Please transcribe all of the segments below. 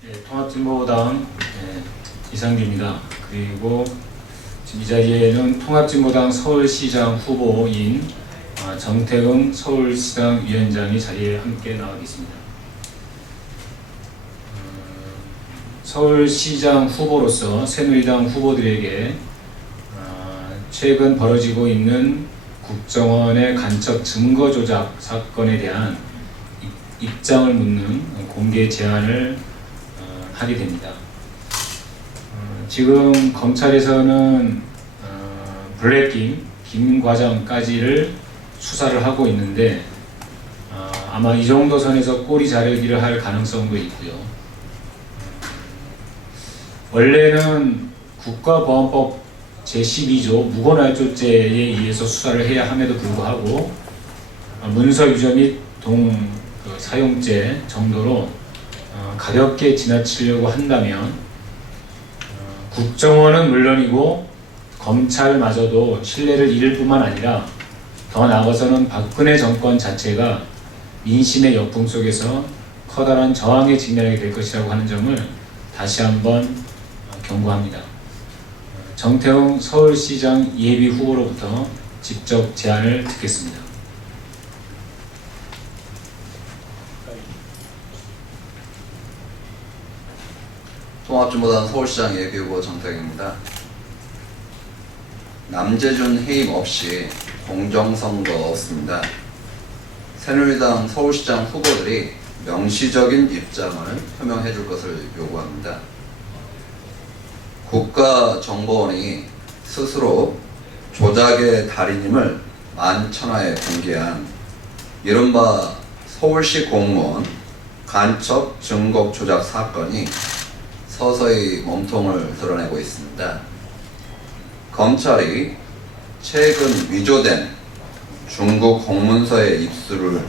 통합진보당 이상기입니다. 그리고 지금 이 자리에는 통합진보당 서울시장 후보인 정태웅 서울시당 위원장이 자리에 함께 나와 계십니다. 서울시장 후보로서 새누리당 후보들에게 최근 벌어지고 있는 국정원의 간첩 증거 조작 사건에 대한 입장을 묻는 공개 제안을 하게 됩니다. 지금 검찰에서는 블랙김, 김 과장까지를 수사를 하고 있는데 아마 이 정도 선에서 꼬리 자르기를 할 가능성도 있고요. 원래는 국가보안법 제12조 무고날조죄에 의해서 수사를 해야 함에도 불구하고 문서 유저 및 사용죄 정도로 가볍게 지나치려고 한다면 국정원은 물론이고 검찰마저도 신뢰를 잃을 뿐만 아니라 더 나아가서는 박근혜 정권 자체가 민심의 역풍 속에서 커다란 저항에 직면하게 될 것이라고 하는 점을 다시 한번 경고합니다. 정태웅 서울시장 예비 후보로부터 직접 제안을 듣겠습니다. 통합진보당 서울시장 예비후보 정태웅입니다. 남재준 해임 없이 공정선거 없습니다. 새누리당 서울시장 후보들이 명시적인 입장을 표명해 줄 것을 요구합니다. 국가정보원이 스스로 조작의 달인임을 만천하에 공개한 이른바 서울시 공무원 간첩 증거 조작 사건이 서서히 몸통을 드러내고 있습니다. 검찰이 최근 위조된 중국 공문서의 입수를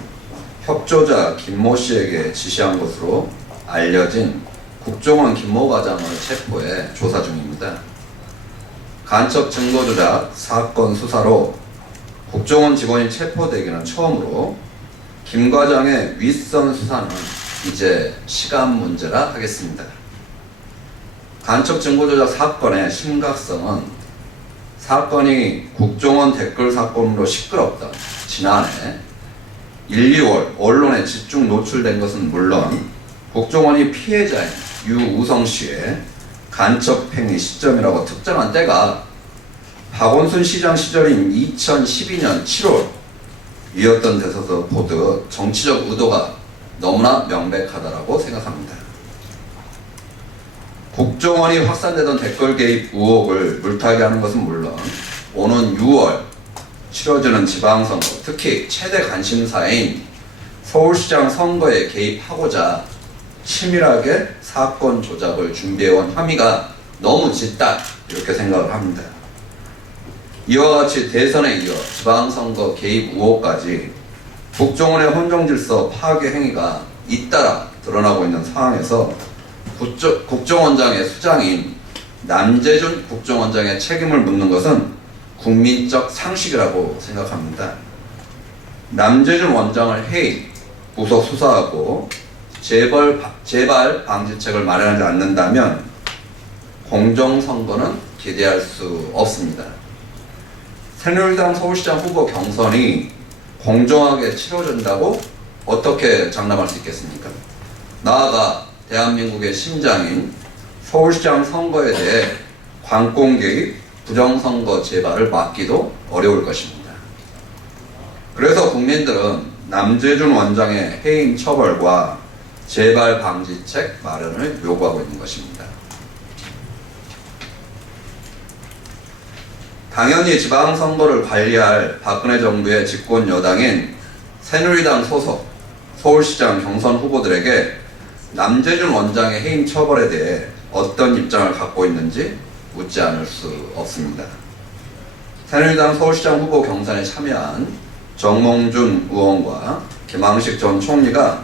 협조자 김모 씨에게 지시한 것으로 알려진 국정원 김모 과장을 체포해 조사 중입니다. 간첩 증거 조작 사건 수사로 국정원 직원이 체포되기는 처음으로 김 과장의 윗선 수사는 이제 시간 문제라 하겠습니다. 간첩 증거 조작 사건의 심각성은 사건이 국정원 댓글 사건으로 시끄럽던 지난해 1, 2월 언론에 집중 노출된 것은 물론 국정원이 피해자인 유우성 씨의 간첩행위 시점이라고 특정한 때가 박원순 시장 시절인 2012년 7월이었던 데서도 보듯 정치적 의도가 너무나 명백하다라고 생각합니다. 국정원이 확산되던 댓글 개입 의혹을 물타기 하는 것은 물론 오는 6월 치러지는 지방선거, 특히 최대 관심사인 서울시장 선거에 개입하고자 치밀하게 사건 조작을 준비해온 혐의가 너무 짙다 이렇게 생각을 합니다. 이와 같이 대선에 이어 지방선거 개입 의혹까지 국정원의 헌정질서 파괴 행위가 잇따라 드러나고 있는 상황에서 국정원장의 수장인 남재준 국정원장의 책임을 묻는 것은 국민적 상식이라고 생각합니다. 남재준 원장을 해임, 구속 수사하고 재발 방지책을 마련하지 않는다면 공정선거는 기대할 수 없습니다. 새누리당 서울시장 후보 경선이 공정하게 치러진다고 어떻게 장담할 수 있겠습니까? 나아가 대한민국의 심장인 서울시장 선거에 대해 관공 개입, 부정선거 재발을 막기도 어려울 것입니다. 그래서 국민들은 남재준 원장의 해임 처벌과 재발 방지책 마련을 요구하고 있는 것입니다. 당연히 지방선거를 관리할 박근혜 정부의 집권 여당인 새누리당 소속 서울시장 경선 후보들에게 남재준 원장의 해임 처벌에 대해 어떤 입장을 갖고 있는지 묻지 않을 수 없습니다. 새누리당 서울시장 후보 경선에 참여한 정몽준 의원과 김항식 전 총리가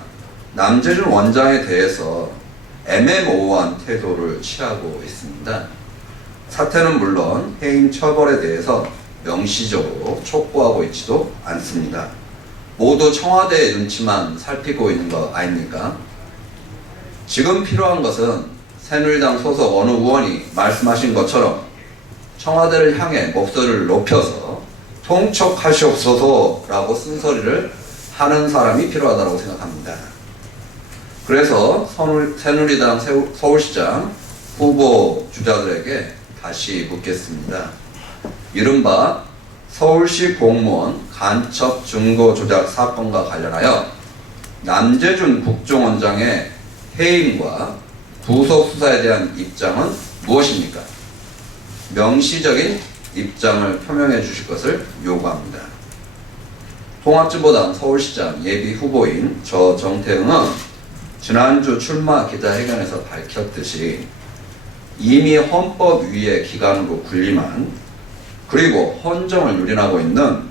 남재준 원장에 대해서 애매모호한 태도를 취하고 있습니다. 사태는 물론 해임 처벌에 대해서 명시적으로 촉구하고 있지도 않습니다. 모두 청와대의 눈치만 살피고 있는 거 아닙니까? 지금 필요한 것은 새누리당 소속 어느 의원이 말씀하신 것처럼 청와대를 향해 목소리를 높여서 통촉하시옵소서라고 쓴소리를 하는 사람이 필요하다고 생각합니다. 그래서 새누리당 서울시장 후보 주자들에게 다시 묻겠습니다. 이른바 서울시 공무원 간첩 증거 조작 사건과 관련하여 남재준 국정원장의 해임과 구속 수사에 대한 입장은 무엇입니까? 명시적인 입장을 표명해 주실 것을 요구합니다. 통합진보당 서울시장 예비 후보인 저 정태응은 지난주 출마 기자회견에서 밝혔듯이 이미 헌법 위의 기관으로 군림한 그리고 헌정을 유린하고 있는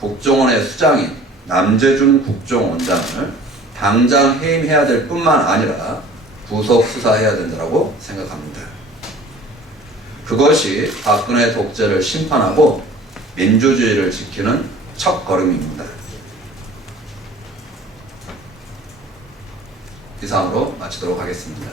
국정원의 수장인 남재준 국정원장을 당장 해임해야 될 뿐만 아니라 구속 수사해야 된다고 생각합니다. 그것이 박근혜 독재를 심판하고 민주주의를 지키는 첫걸음입니다. 이상으로 마치도록 하겠습니다.